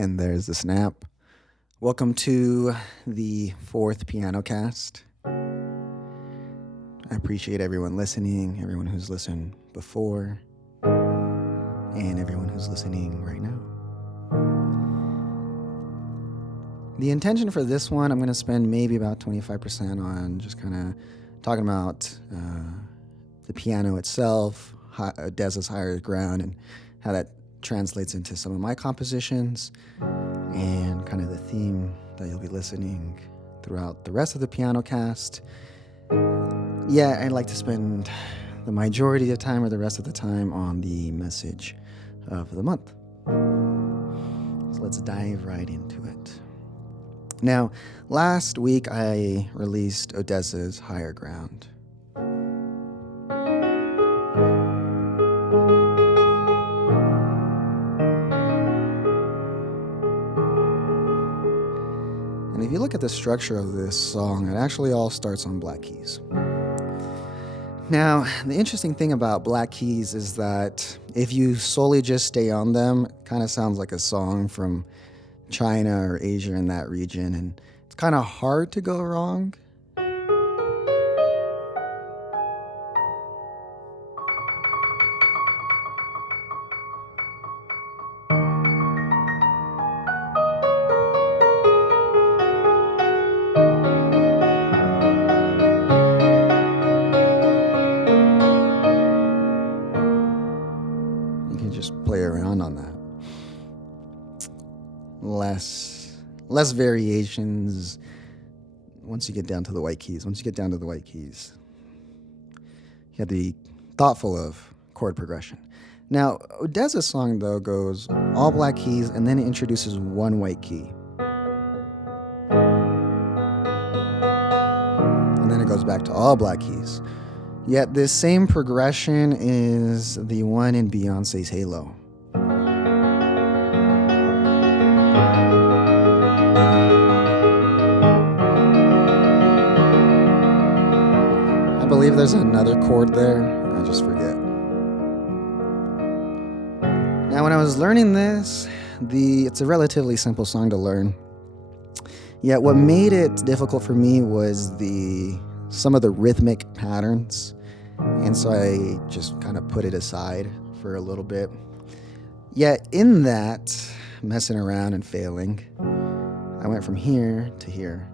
And there's the snap. Welcome to the 4th Pianocast. I appreciate everyone listening, everyone who's listened before, and everyone who's listening right now. The intention for this one, I'm going to spend maybe about 25% on just kind of talking about the piano itself, Odezsa's Higher Ground, and how that translates into some of my compositions, and kind of the theme that you'll be listening throughout the rest of the Pianocast. Yeah, I'd like to spend the majority of the time or the rest of the time on the message of the month. So let's dive right into it. Now, last week I released Odezsa's Higher Ground. And if you look at the structure of this song, it actually all starts on black keys. Now, the interesting thing about black keys is that if you solely just stay on them, it kind of sounds like a song from China or Asia in that region, and it's kind of hard to go wrong. Play around on that. Less variations once you get down to the white keys. You have to be thoughtful of chord progression. Now, Odezsa's song, though, goes all black keys and then it introduces one white key. And then it goes back to all black keys. Yet this same progression is the one in Beyonce's Halo. I believe there's another chord there. I just forget. Now, when I was learning this, it's a relatively simple song to learn. Yet what made it difficult for me was some of the rhythmic patterns. And so I just kind of put it aside for a little bit. Yet in that, messing around and failing, I went from here to here.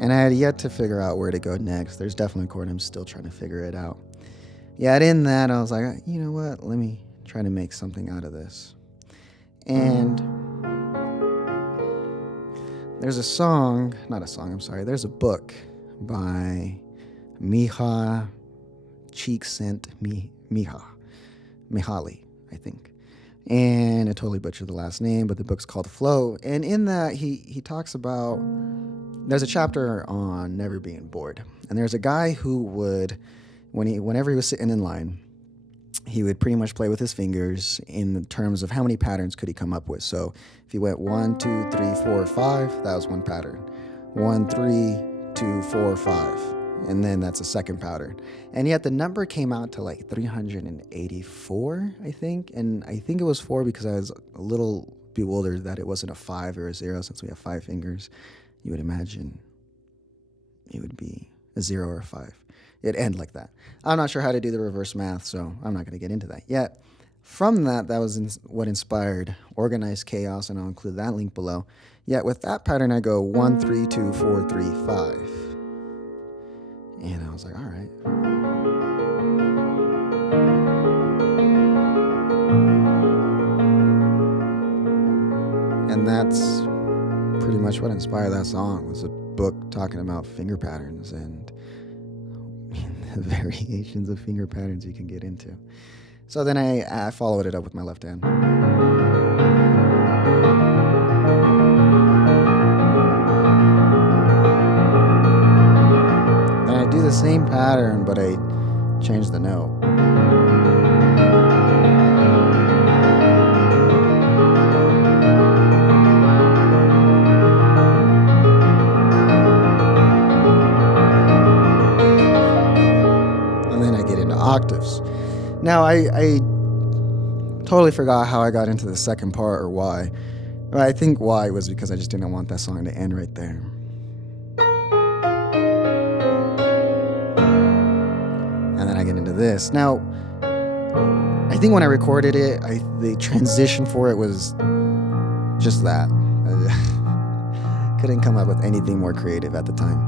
And I had yet to figure out where to go next. There's definitely a chord I'm still trying to figure it out. Yet in that, I was like, you know what? Let me try to make something out of this. And there's a book by Mihaly, I think. And I totally butchered the last name, but the book's called Flow. And in that, he talks about, there's a chapter on never being bored. And there's a guy who would, whenever he was sitting in line, he would pretty much play with his fingers in terms of how many patterns could he come up with. So if he went 1, 2, 3, 4, 5, that was one pattern. 1, 3, 2, 4, 5. And then that's a second pattern. And yet the number came out to like 384, I think. And I think it was 4 because I was a little bewildered that it wasn't a 5 or a 0 since we have 5 fingers. You would imagine it would be a 0 or a 5. It'd end like that. I'm not sure how to do the reverse math, so I'm not going to get into that yet. From that was what inspired Organized Chaos, and I'll include that link below. Yet with that pattern, I go 1, 3, 2, 4, 3, 5. And I was like, all right. And that's pretty much what inspired that song. It was a book talking about finger patterns and the variations of finger patterns you can get into. So then I followed it up with my left hand. Do the same pattern, but I change the note. And then I get into octaves. Now, I totally forgot how I got into the second part or why. But I think why was because I just didn't want that song to end right there. And then I get into this. Now, I think when I recorded it, the transition for it was just that. I couldn't come up with anything more creative at the time.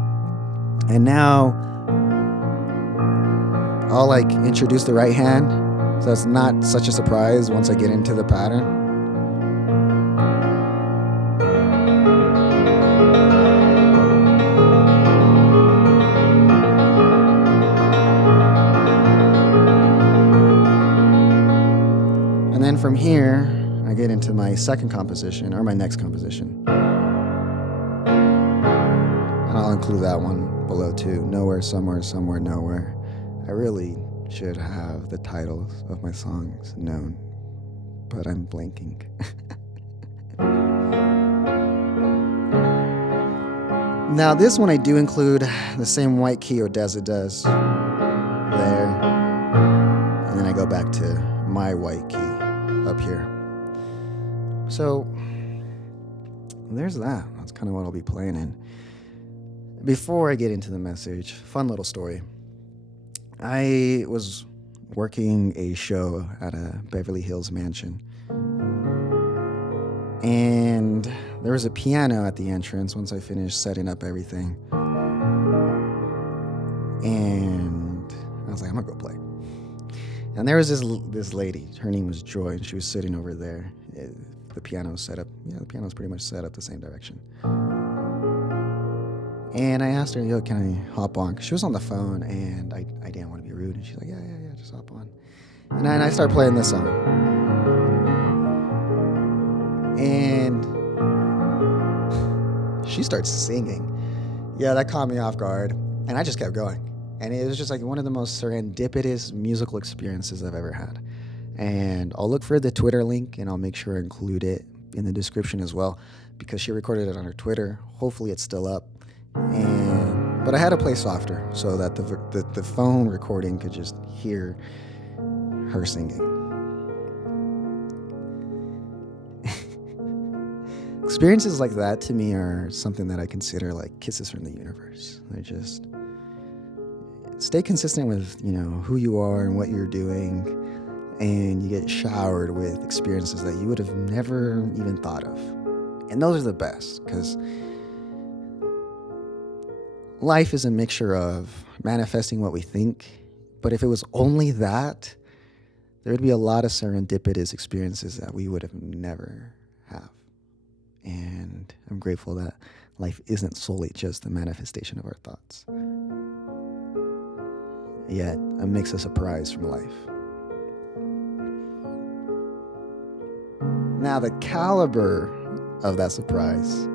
And now, I'll like introduce the right hand, so it's not such a surprise once I get into the pattern. And then from here, I get into my second composition, or my next composition. And I'll include that one below too. Nowhere, Somewhere, Somewhere, Nowhere. I really should have the titles of my songs known, but I'm blanking. Now this one I do include the same white key Odezsa does there. And then I go back to my white key up here. So there's that. That's kind of what I'll be playing in. Before I get into the message, fun little story. I was working a show at a Beverly Hills mansion. And there was a piano at the entrance once I finished setting up everything. And I was like, I'm gonna go play. And there was this lady, her name was Joy, and she was sitting over there. The piano's set up, the piano's pretty much set up the same direction. And I asked her, yo, can I hop on? Because she was on the phone, and I didn't want to be rude. And she's like, yeah, just hop on. And then I start playing this song. And she starts singing. Yeah, that caught me off guard. And I just kept going. And it was just like one of the most serendipitous musical experiences I've ever had. And I'll look for the Twitter link, and I'll make sure I include it in the description as well, because she recorded it on her Twitter. Hopefully it's still up. But I had to play softer so that the phone recording could just hear her singing. Experiences like that to me are something that I consider like kisses from the universe. They're just stay consistent with, who you are and what you're doing, and you get showered with experiences that you would have never even thought of. And those are the best, because life is a mixture of manifesting what we think, but if it was only that, there would be a lot of serendipitous experiences that we would have never have. And I'm grateful that life isn't solely just the manifestation of our thoughts, yet a mix of surprise from life. Now, the caliber of that surprise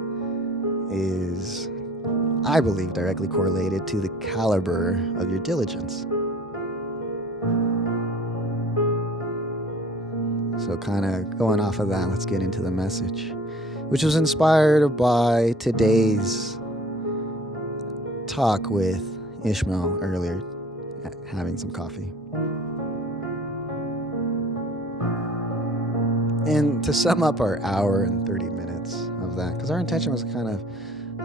is, I believe, directly correlated to the caliber of your diligence. So kind of going off of that, let's get into the message, which was inspired by today's talk with Ishmael earlier, having some coffee. And to sum up our hour and 30 minutes of that, because our intention was kind of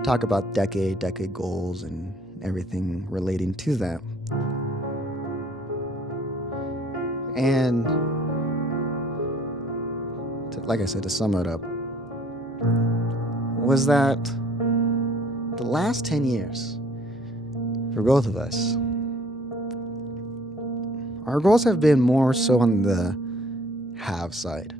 talk about decade goals and everything relating to that. And like I said, to sum it up, was that the last 10 years for both of us, our goals have been more so on the have side.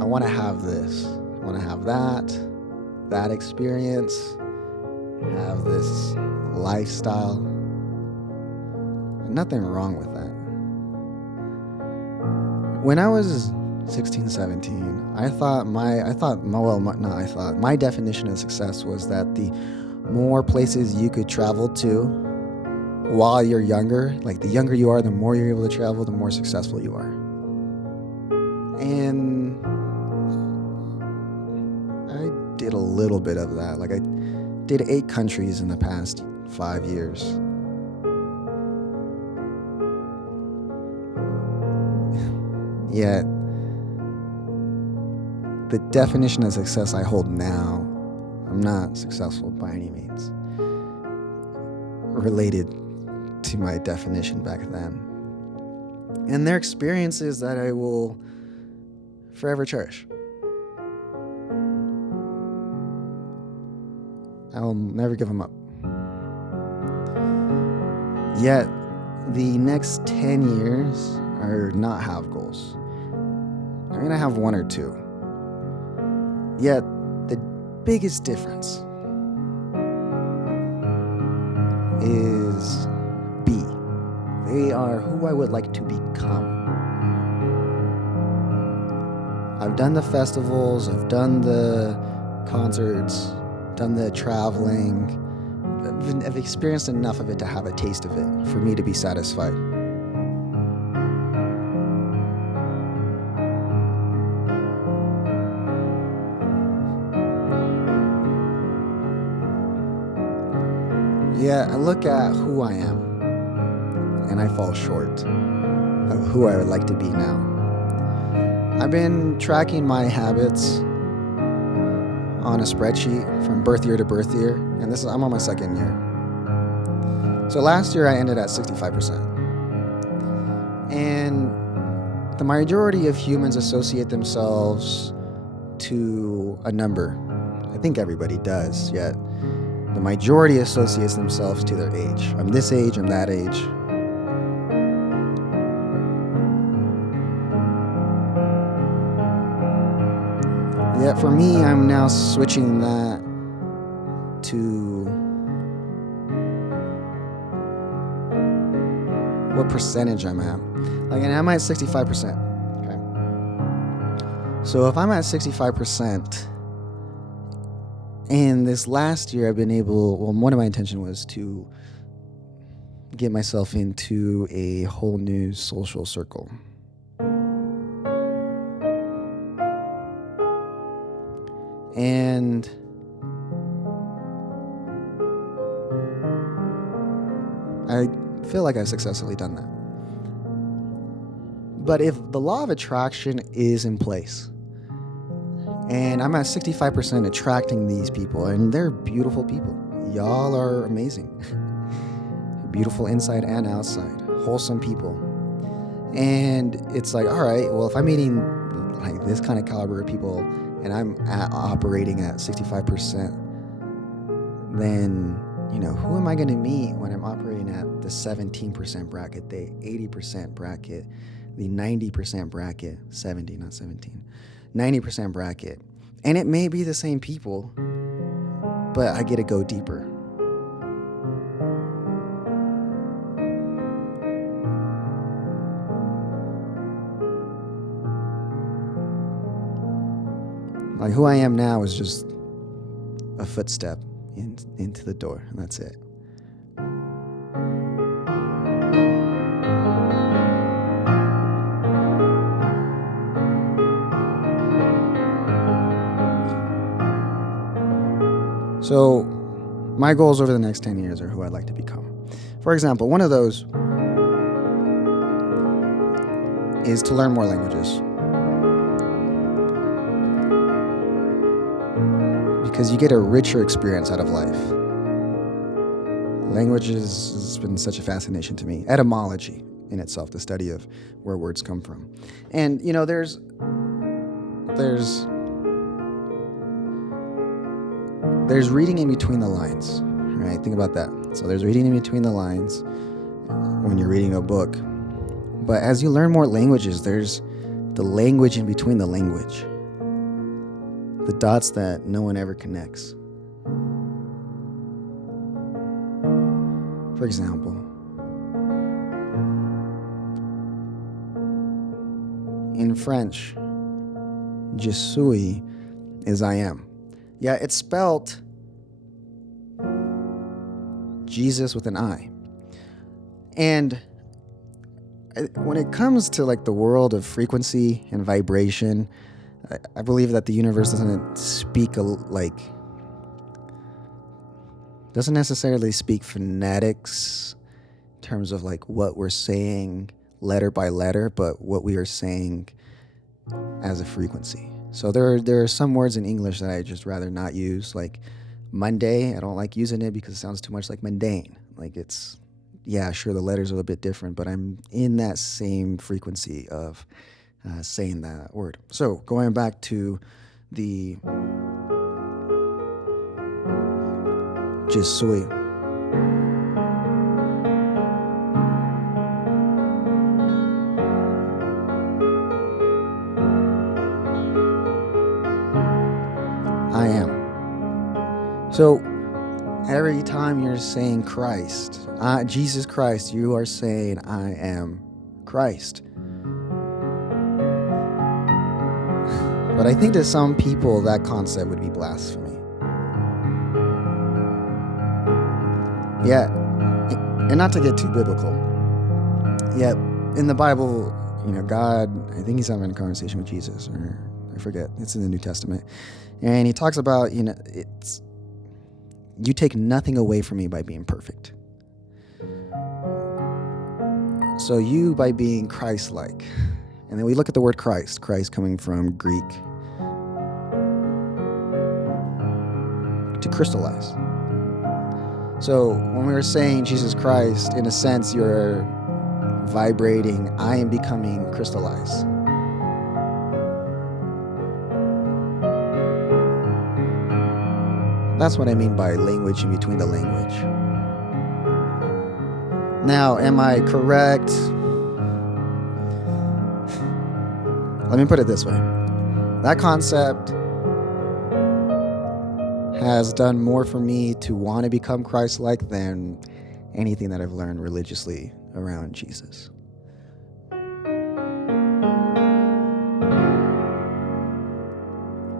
I want to have this, I want to have that experience, have this lifestyle. Nothing wrong with that. When I was 16, 17, my definition of success was that the more places you could travel to while you're younger, like the younger you are, the more you're able to travel, the more successful you are. And I did a little bit of that. Like I did 8 countries in the past 5 years. Yet, the definition of success I hold now, I'm not successful by any means, related to my definition back then. And they're experiences that I will forever cherish. I'll never give them up. Yet, the next 10 years are not have goals. I'm going to have one or two. Yet, the biggest difference is be. They are who I would like to become. I've done the festivals, I've done the concerts, done the traveling. I've experienced enough of it to have a taste of it for me to be satisfied. Yeah, I look at who I am, and I fall short of who I would like to be now. I've been tracking my habits on a spreadsheet from birth year to birth year, and I'm on my second year. So last year I ended at 65%. And the majority of humans associate themselves to a number. I think everybody does, yet the majority associates themselves to their age. I'm this age, I'm that age. Yet for me, I'm now switching that to what percentage I'm at. Like, and I'm at 65%. Okay. So if I'm at 65%, and this last year I've been one of my intentions was to get myself into a whole new social circle. And I feel like I've successfully done that. But if the law of attraction is in place, and I'm at 65% attracting these people, and they're beautiful people. Y'all are amazing. Beautiful inside and outside. Wholesome people. And it's like, all right, well, if I'm meeting like this kind of caliber of people, and I'm operating at 65%, then, who am I going to meet when I'm operating at the 17% bracket, the 80% bracket, the 90% bracket, 70, not 17, 90% bracket? And it may be the same people, but I get to go deeper. Like, who I am now is just a footstep into the door, and that's it. So, my goals over the next 10 years are who I'd like to become. For example, one of those is to learn more languages. Because you get a richer experience out of life. Languages has been such a fascination to me. Etymology in itself, the study of where words come from. And, there's reading in between the lines, right? Think about that. So there's reading in between the lines when you're reading a book. But as you learn more languages, there's the language in between the language. The dots that no one ever connects. For example, in French, je suis is I am. Yeah, it's spelled Jesus with an I. And when it comes to like the world of frequency and vibration, I believe that the universe doesn't necessarily speak phonetics in terms of like what we're saying letter by letter, but what we are saying as a frequency. So there are some words in English that I just rather not use, like Monday. I don't like using it because it sounds too much like mundane. Like it's, yeah, sure, the letters are a bit different, but I'm in that same frequency of saying that word. So going back to the je suis. I am. So every time you're saying Christ, Jesus Christ, you are saying I am Christ. But I think to some people that concept would be blasphemy. Yeah, and not to get too biblical. Yeah, in the Bible, God, I think he's having a conversation with Jesus, or I forget. It's in the New Testament. And he talks about, it's, you take nothing away from me by being perfect. So you by being Christ-like. And then we look at the word Christ coming from Greek to crystallize. So when we were saying Jesus Christ, in a sense, you're vibrating, I am becoming crystallized. That's what I mean by language in between the language. Now, am I correct? Let me put it this way. That concept has done more for me to want to become Christ-like than anything that I've learned religiously around Jesus.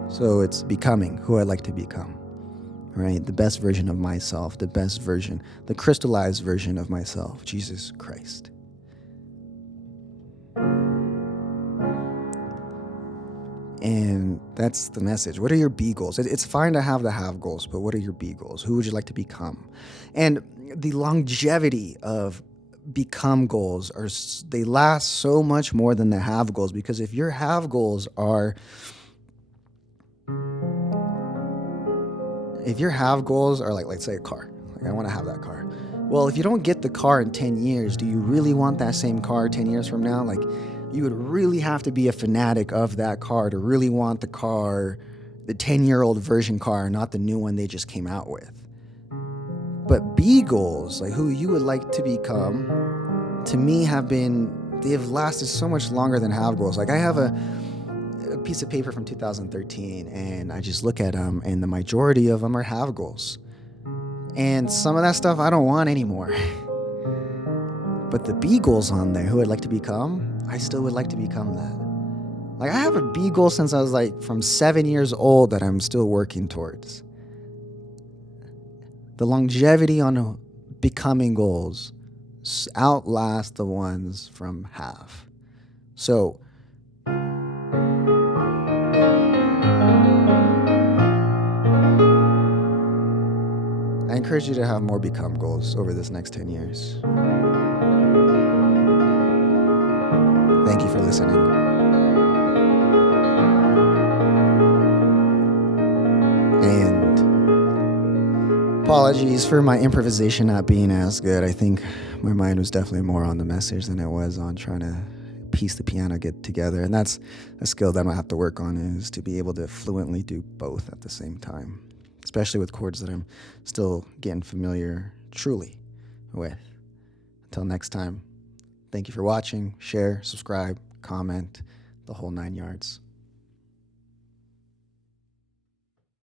So it's becoming who I'd like to become, right? The best version of myself, the best version, the crystallized version of myself, Jesus Christ. And that's the message. What are your be goals? It's fine to have the have goals, but what are your be goals? Who would you like to become? And the longevity of become goals they last so much more than the have goals, because if your have goals are like, let's say a car, like I want to have that car. Well, if you don't get the car in 10 years, do you really want that same car 10 years from now? Like, you would really have to be a fanatic of that car to really want the car, the 10-year-old version car, not the new one they just came out with. But be goals, like who you would like to become, to me they've lasted so much longer than have goals. Like I have a piece of paper from 2013 and I just look at them and the majority of them are have goals. And some of that stuff I don't want anymore. But the be goals on there, who I'd like to become, I still would like to become that. Like I have a be goal since I was like from 7 years old that I'm still working towards. The longevity on becoming goals outlast the ones from have. So I encourage you to have more become goals over this next 10 years. Thank you for listening. And apologies for my improvisation not being as good. I think my mind was definitely more on the message than it was on trying to piece the piano get together. And that's a skill that I'm going to have to work on, is to be able to fluently do both at the same time, especially with chords that I'm still getting familiar truly with. Until next time, thank you for watching. Share, subscribe, comment, the whole 9 yards.